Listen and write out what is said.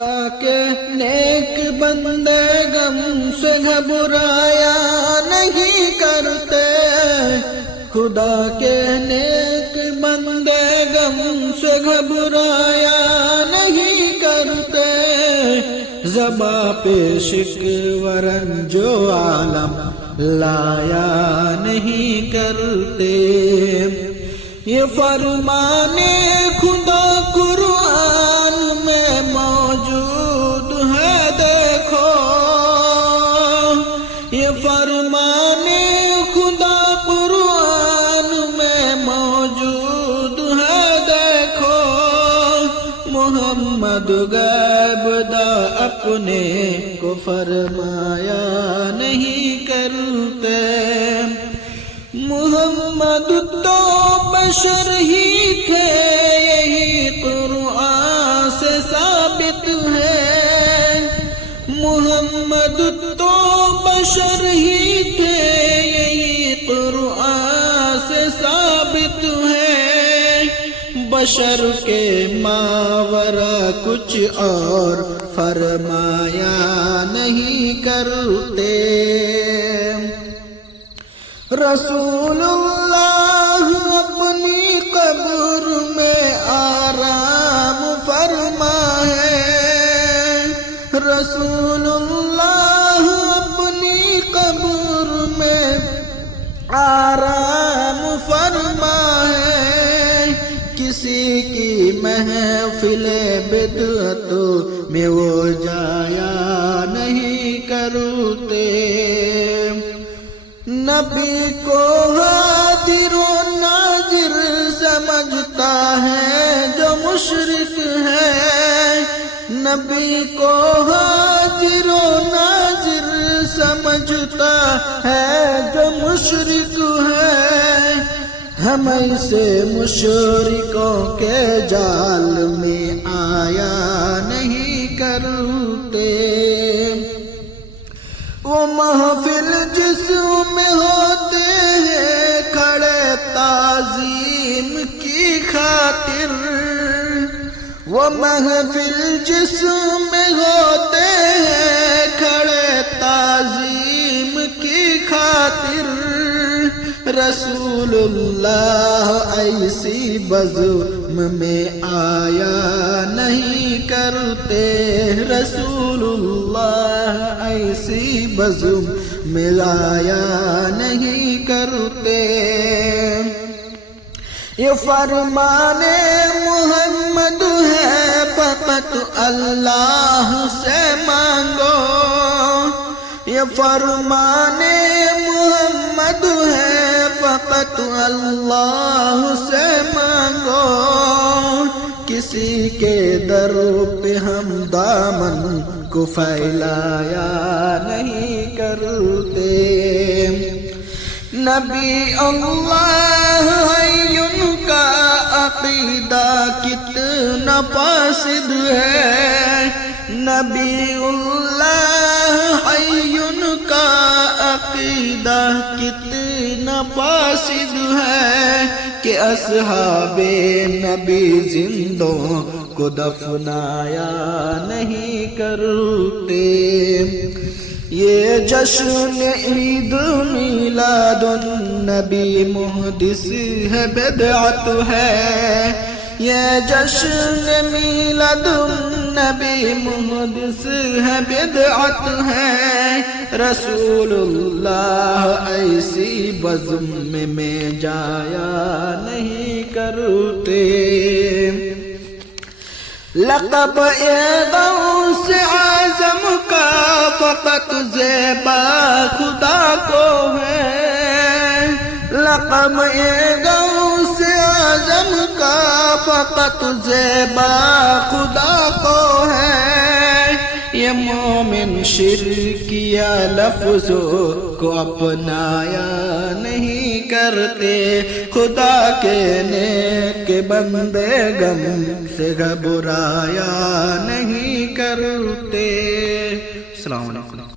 کہ نیک بندے غم سے گھبرایا نہیں کرتے، خدا کے نیک بندے غم سے گھبرایا نہیں کرتے، زباں پہ شکورن جو عالم لایا نہیں کرتے۔ یہ فرمان خدا قرآن میں موجود ہے دیکھو، یہ فرمان خدا قرآن میں موجود ہے دیکھو، محمد غیب دا اپنے کو فرمایا نہیں کرتے، محمد تو بشر ہی تھے یہی قرآن سے ثابت ہے، محمد تو بشر ہی تھے یہی قرآن سے ثابت ہے، بشر کے ماورا کچھ اور فرمایا نہیں کرتے، رسول اللہ اپنی قبر میں آرام فرما ہے، رسول اللہ اپنی قبر میں آرام فرما ہے، کسی کی محفل بدعت میں وہ جایا نہیں کرتے، نبی کو حاضر و ناظر سمجھتا ہے جو مشرک ہے، نبی کو حاضر و ناظر سمجھتا ہے جو مشرک ہے، ہم ایسے مشرکوں کے جال میں آیا نہیں کرتے، وہ محفل جس میں ہوتے ہیں کھڑے تعظیم کی خاطر، وہ محفل جس میں ہوتے ہیں کھڑے تعظیم کی خاطر، رسول اللہ ایسی بزم میں آیا نہیں کرتے، رسول اللہ ایسی بزم میں آیا نہیں کرتے، یہ فرمان محمد ہے فقط اللہ سے مانگو، یہ فرمان محمد ہے فقط اللہ سے مانگو، کسی کے در پہ ہم دامن کو پھیلایا نہیں کرتے، نبی اللہ حی ان کا عقیدہ کتنا فاسد ہے، نبی اللہ حی ان کا عقیدہ کتنا فاسد ہے کہ اصحاب نبی زندوں کو دفنایا نہیں کرتے، یہ جشن عید میلاد النبی محدث ہے بدعت ہے، یہ جشن میلاد النبی محدث ہے بدعت ہے، رسول اللہ ایسی بزم میں جایا نہیں کرتے، لقب غوث اعظم کا فقط زیبا خدا کو ہے، لقب غوث اعظم کا فقط زیبا خدا کو ہے، یہ مومن شرکیہ لفظوں کو اپنایا نہیں کرتے، خدا کے نیک بندے غم سے گھبرایا نہیں کرتے۔ السلام علیکم۔